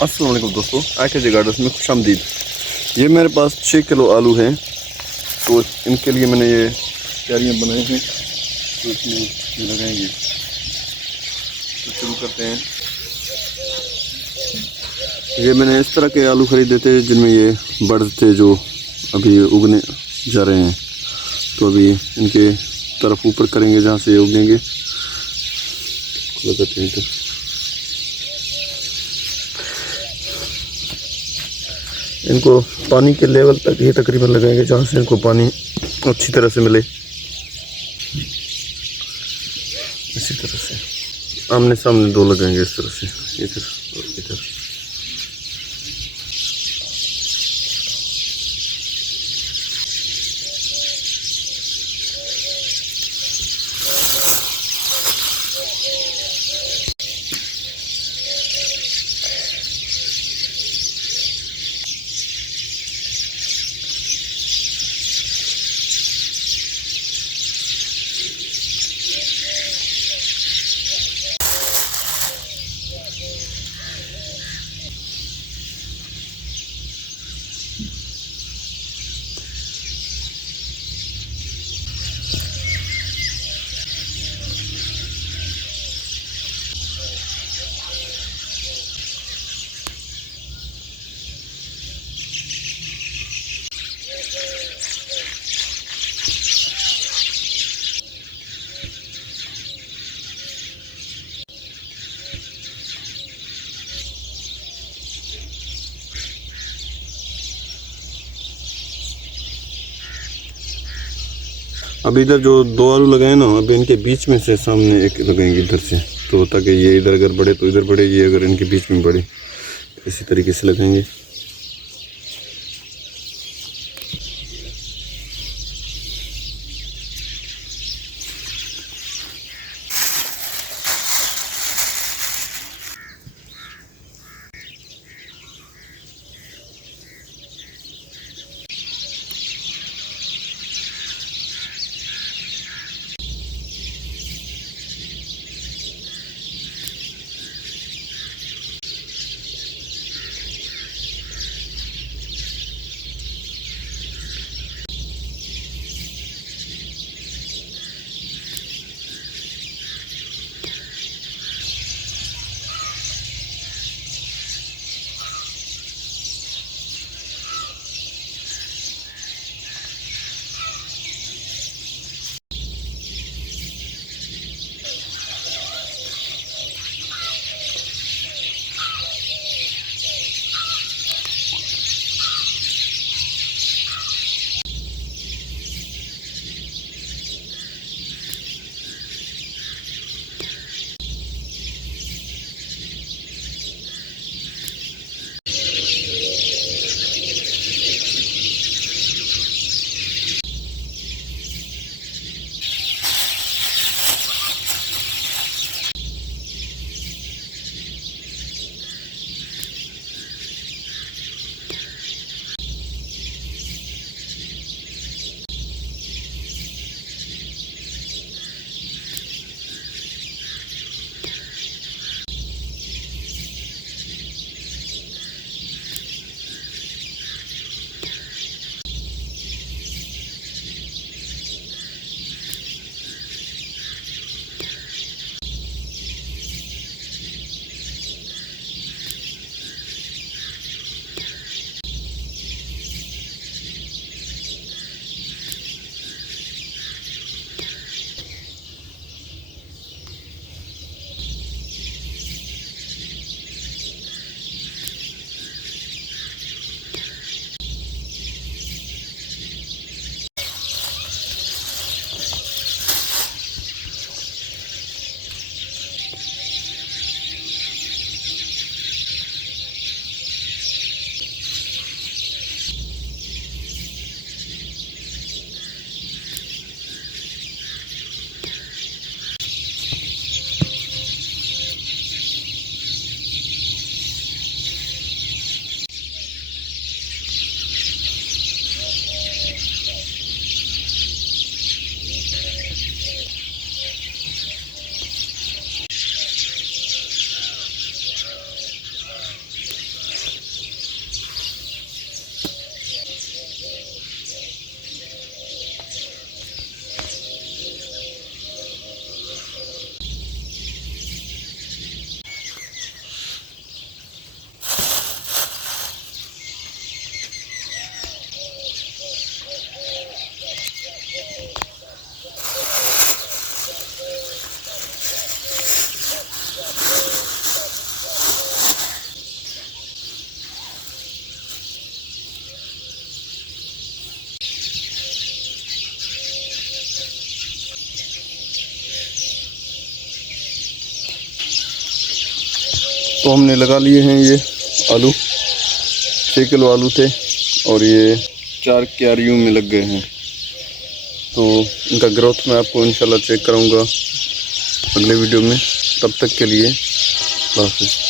अस्सलाम वालेकुम दोस्तों, आके गार्डन्स में खुशामदीद। ये मेरे पास 6 किलो आलू हैं, तो इनके लिए मैंने ये क्यारियाँ बनाई हैं, तो इसमें ये लगाएंगे। तो शुरू करते हैं। ये मैंने इस तरह के आलू ख़रीदे थे जिनमें ये बर्ड थे जो अभी उगने जा रहे हैं। तो अभी इनके तरफ ऊपर करेंगे जहाँ से ये उगेंगे। लगाते हैं तो इनको पानी के लेवल तक ही तकरीबन लगाएंगे जहाँ से इनको पानी अच्छी तरह से मिले। इसी तरह से आमने सामने दो लगाएंगे, इस तरह से, इधर और इधर। अब इधर जो दो आलू लगाए ना, अब इनके बीच में से सामने एक लगाएंगे इधर से, तो ताकि ये इधर अगर बढ़े तो इधर बढ़े, ये अगर इनके बीच में बढ़े, इसी तरीके से लगाएंगे। तो हमने लगा लिए हैं ये आलू, 6 किलो आलू थे और ये 4 क्यारियों में लग गए हैं। तो इनका ग्रोथ मैं आपको इंशाल्लाह चेक कराऊंगा अगले वीडियो में। तब तक के लिए अल्लाह हाफ़िज़।